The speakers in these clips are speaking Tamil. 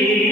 You.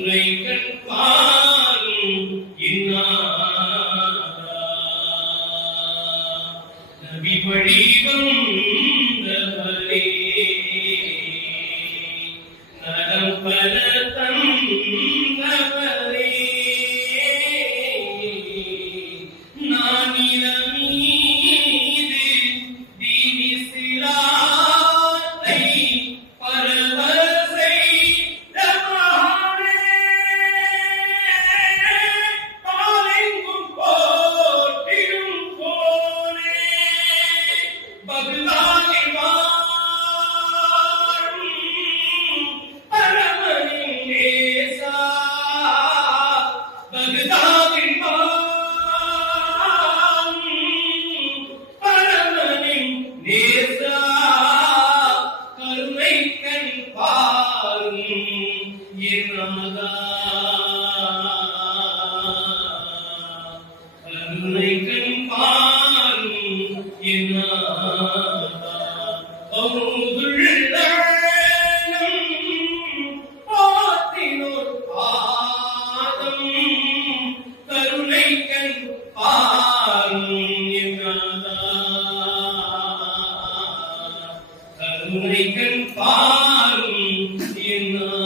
Lincoln Park. கருணை கண் பாரும் பாத்தினோர் பாதம் கருணை கண் பாரும் கருணை பாரும் என்ன